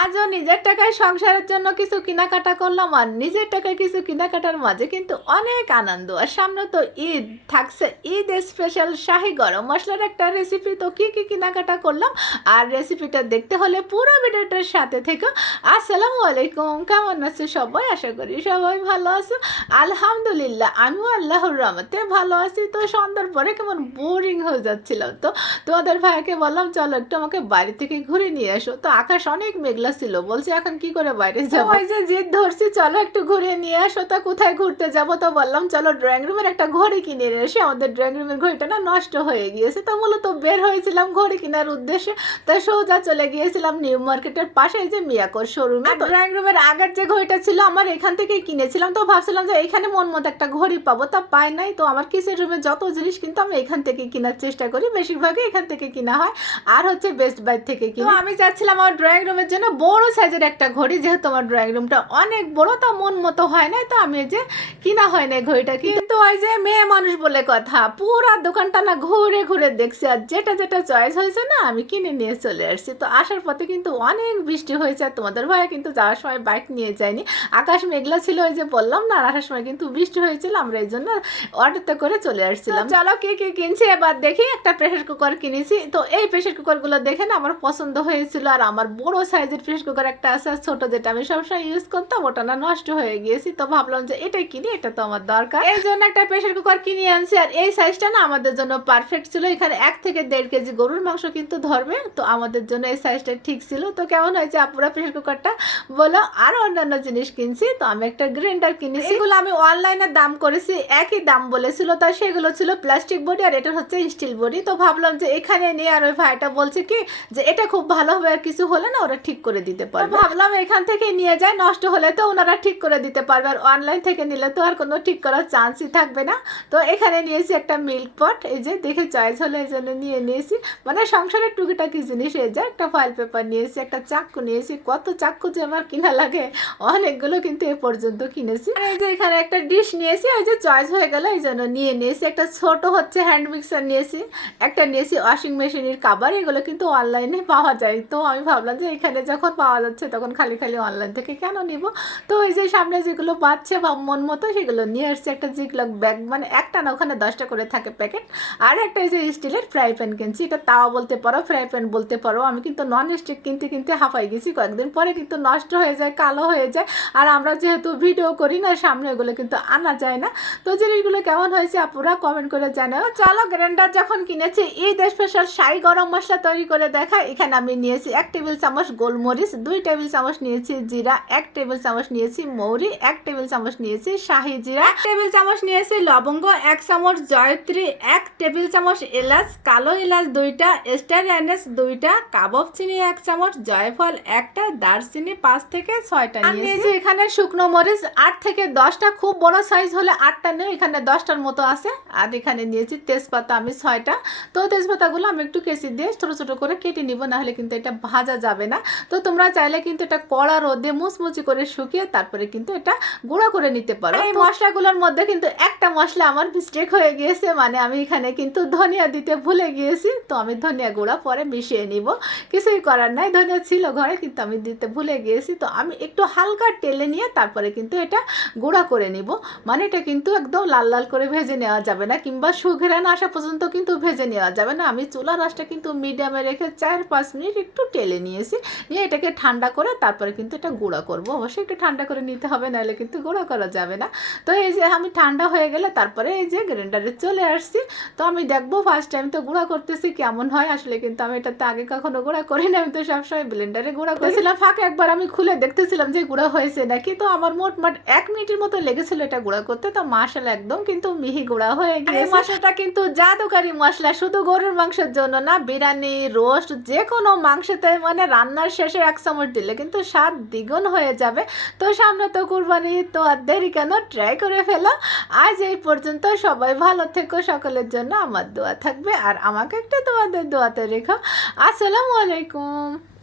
আজও নিজের টাকায় সংসারের জন্য কিছু কেনাকাটা করলাম আর নিজের টাকায় কিছু কেনাকাটার মাঝে কিন্তু অনেক আনন্দ। আর সামনে তো ঈদ, থাকছে ঈদ স্পেশাল শাহি গরম মশলার একটা রেসিপি তো কী কী কেনাকাটা করলাম? আর রেসিপিটা দেখতে হলে পুরো ভিডিওটার সাথে থেকে। আসসালামু আলাইকুম, কেমন আছে সবাই? আশা করি সবাই ভালো আছো। আলহামদুলিল্লাহ, আমিও আল্লাহর রহমতে ভালো আছি। তো সন্ধ্যার পরে কেমন বোরিং হয়ে যাচ্ছিলাম তো। তোমাদের ভাইকে বললাম, চলো একটু আমাকে বাড়ি থেকে ঘুরে নিয়ে আসো। তো আকাশ অনেক মেঘলা ছিল। বলছে এখন কি করে বাইরে যাব? ওই যে জিদ ধরছি চলো একটু ঘুরে নিয়ে আসো। তা কোথায় ঘুরতে যাব? তো বললাম চলো ড্রয়িং রুমের একটা ঘড়ি কিনে নিয়ে এসে। আমাদের ড্রয়িং রুমের ঘড়িটা না নষ্ট হয়ে গিয়েছে। তো মূলত বের হয়েছিলাম ঘড়ি কেনার উদ্দেশ্যে। তাই সোজা চলে গিয়েছিলাম নিউ মার্কেটের পাশে যে মিয়াকোর শোরুমে ড্রয়িং রুমের আগের যে ঘড়িটা ছিল আমার এখান থেকেই কিনেছিলাম। তো ভাবছিলাম যে এখানে মন মতো একটা ঘড়ি পাবো। তা পাই নাই। তো আমার কিসের রুমে যত জিনিস কিন্তু আমি এখান থেকে কেনার চেষ্টা করি। বেশিরভাগই এখান থেকে কিনা হয়। আর হচ্ছে বেস্ট বাই থেকে কিনা। আমি চাচ্ছিলাম আমার ড্রয়িং রুমের জন্য বড় সাইজের একটা ঘড়ি, যেহেতু আমার ড্রয়িং রুমটা অনেক বড়, তা মন মতো হয় না তো আমি যে কিনা হয় না ঘড়িটা কিন্তু ওই যে মেয়ে মানুষ বলে কথা, পুরা দোকানটা না ঘুরে ঘুরে দেখছি, আর যেটা যেটা চয়েস হয়েছে না, আমি কিনে নিয়ে চলে আসছি। তো আসার পথে কিন্তু অনেক বৃষ্টি হয়েছে, আর তোমাদের ভাই কিন্তু যাওয়ার সময় বাইক নিয়ে যায়নি। আকাশ মেঘলা ছিল ওই যে বললাম না, আর আসার সময় কিন্তু বৃষ্টি হয়েছিল, আমরা এই জন্য অটোতে করে চলে আসছিলাম। চলো কে কে কিনছে, এবার দেখি, একটা প্রেশার কুকার কিনেছি। তো এই প্রেশার কুকারগুলো দেখে না আমার পছন্দ হয়েছিল, আর আমার বড় সাইজের প্রেশার কুকার একটা আছে, আর ছোট যেটা আমি সবসময় ইউজ করতাম, ওটা না নষ্ট হয়ে গিয়েছি। তো ভাবলাম যে এটাই কিনি, এটা তো আমার দরকার। এই জন্য একটা প্রেশার কুকার কিনে আনছি, আর এই সাইজটা না আমাদের জন্য পারফেক্ট ছিল। এখানে এক থেকে দেড় কেজি গরুর মাংস কিন্তু ধরবে, তো আমাদের জন্য এই সাইজটা ঠিক ছিল। তো কেমন হয়েছে আপুরা প্রেশার কুকারটা বলো, আরও অন্যান্য জিনিস কিনছি, তো আমি একটা গ্রাইন্ডার কিনেছি। এগুলো আমি অনলাইনে দাম করেছি, একই দাম বলেছিল, তা সেগুলো ছিল প্লাস্টিক বডি আর এটা হচ্ছে স্টিল বডি তো ভাবলাম যে এখানে নিয়ে আর ওই ভাইটা বলছে কি, যে এটা খুব ভালো হবে, আর কিছু হলে না ওরা ঠিক করে দিতে পারবে। ভাবলাম এখান থেকে নিয়ে যায় নষ্ট হলে তো ওনারা ঠিক করে দিতে পারবে। আর অনলাইন থেকে নিলে তো আর কোনো ঠিক করার চান্সই থাকবে না। তো এখানে নিয়েছি একটা মিল্ক পট এই যে দেখে চয়েস হলো এই জন্য নিয়ে নিয়েছি। মানে সংসারের টুকিটাকি জিনিস এই যে একটা ফয়েল পেপার নিয়েছি একটা চাক্কু নিয়েছি। কত চাক্কু যে আমার কিনা লাগে অনেকগুলো কিন্তু এ পর্যন্ত কিনেছি। আর এই যে এখানে একটা ডিশ নিয়েছি ওই যে চয়েস হয়ে গেল এই জন্য নিয়ে নিয়েছি। একটা ছোট হচ্ছে হ্যান্ড মিক্সার নিয়েছি একটা নিয়েছি ওয়াশিং মেশিনের কাবার এগুলো কিন্তু অনলাইনে পাওয়া যায়। তো আমি ভাবলাম যে এখানে যখন পাওয়া যাচ্ছে তখন খালি খালি অনলাইন থেকে কেন নিব? তো ওই যে সামনে যেগুলো পাচ্ছে বা মন মতো সেগুলো নিয়ে আসছে। একটা জিগলক ব্যাগ মানে একটা না, ওখানে দশটা করে থাকে প্যাকেট আর একটা এই যে স্টিলের ফ্রাই প্যান কিনছি। এটা তাওয়া বলতে পারো ফ্রাই প্যান বলতে পারো। আমি কিন্তু নন স্টিক কিনতে কিনতে হাঁপাই গেছি। কয়েকদিন পরে কিন্তু নষ্ট হয়ে যায়, কালো হয়ে যায়। আর আমরা যেহেতু ভিডিও করি না, সামনে ওগুলো কিন্তু আনা যায় না। তো জিনিসগুলো কেমন হয়েছে আপুরা কমেন্ট করে জানাও। চলো গ্রাইন্ডার যখন কিনেছি, ঈদ স্পেশাল শাহি গরম মশলা তৈরি করে দেখা এখানে আমি নিয়েছি এক টেবিল চামচ গোলমরিচ দুই টেবিল চামচ নিয়েছি জিরা এক টেবিল চামচ নিয়েছি মৌরি এক টেবিল চামচ নিয়েছি শাহি জিরা এক টেবিল চামচ নিয়েছি লবঙ্গ এক চামচ জয়ত্রী এক টেবিল চামচ এলাচ কালো এলাচ দুইটা স্টার অ্যানেস দুইটা কাবাব চিনি এক চামচ জয়ফল একটা দারচিনি পাঁচ থেকে ছয়টা নিয়েছি। এখানে শুকনো মরিচ আট থেকে দশটা খুব বড় সাইজ হলে আটটা নেই এখানে দশটার মতো আছে। আর এখানে নিয়েছি তেজপাতা আমি ছয়টা। তো তেজপাতাগুলো আমি একটু কেসি দিয়ে ছোটো ছোটো করে কেটে নিব না হলে কিন্তু এটা ভাজা যাবে না। তো তোমরা চাইলে কিন্তু এটা কড়া রোদে মুচমুচি করে শুকিয়ে তারপরে কিন্তু এটা গুঁড়া করে নিতে পারো। এই মশলাগুলোর মধ্যে কিন্তু একটা মশলা আমার মিস্টেক হয়ে গিয়েছে মানে আমি এখানে কিন্তু ধনিয়া দিতে ভুলে গিয়েছি। তো আমি ধনিয়া গুঁড়া পরে মিশিয়ে নিব। কিছুই করার নাই ধনিয়া ছিল ঘরে কিন্তু আমি দিতে ভুলে গিয়েছি। তো আমি একটু হালকা টেলে নিয়ে তারপরে কিন্তু এটা গুঁড়া করে নিব। মানে এটা কিন্তু একদম লাল লাল করে ভেজে নেওয়া যাবে না কিংবা সুঘেরান আসা পর্যন্ত কিন্তু ভেজে নেওয়া যাবে না। আমি চুলা রাসটা কিন্তু মিডিয়ামে রেখে চার পাঁচ মিনিট একটু টেলে নিয়েছি। নিয়ে এটাকে ঠান্ডা করে তারপরে কিন্তু এটা গুঁড়া করব। অবশ্যই একটু ঠান্ডা করে নিতে হবে নাহলে কিন্তু গুঁড়া করা যাবে না। তো এই যে আমি ঠান্ডা হয়ে গেলে তারপরে এই যে গ্রাইন্ডারে চলে আসছি। তো আমি দেখব ফার্স্ট টাইম তো গুঁড়া করতেছি কেমন হয়? আসলে কিন্তু আমি এটাতে আগে কখনো গুঁড়া করি না আমি তো সবসময় ব্লেন্ডারে গুঁড়া করেছিলাম ফাঁকে একবার আমি খুলে দেখতেছিলাম যে গুঁড়া হয়েছে নাকি। তো আমার মোট মোট এক মিনিটের মতো লেগেছিল এটা গুঁড়া করতে। তো মশলা একদম কিন্তু মিহি গুঁড়া হয়ে গিয়ে মশলাটা কিন্তু জাদুকারি মশলা শুধু গরুর মাংসের জন্য না বিরিয়ানি রোস্ট যে কোনো মাংসতে মানে রান্নার শেষে এক চামচ দিলে কিন্তু স্বাদ দ্বিগুণ হয়ে যাবে। তো সামনে তো কুরবানি, তো আর দেরি কেন? ট্রাই করে ফেলো। আজ এই পর্যন্ত সবাই ভালো থেকো, সকলের জন্য আমার দোয়া থাকবে। আর আমাকে একটা তোমাদের দোয়াতে রেখো আসসালামু আলাইকুম।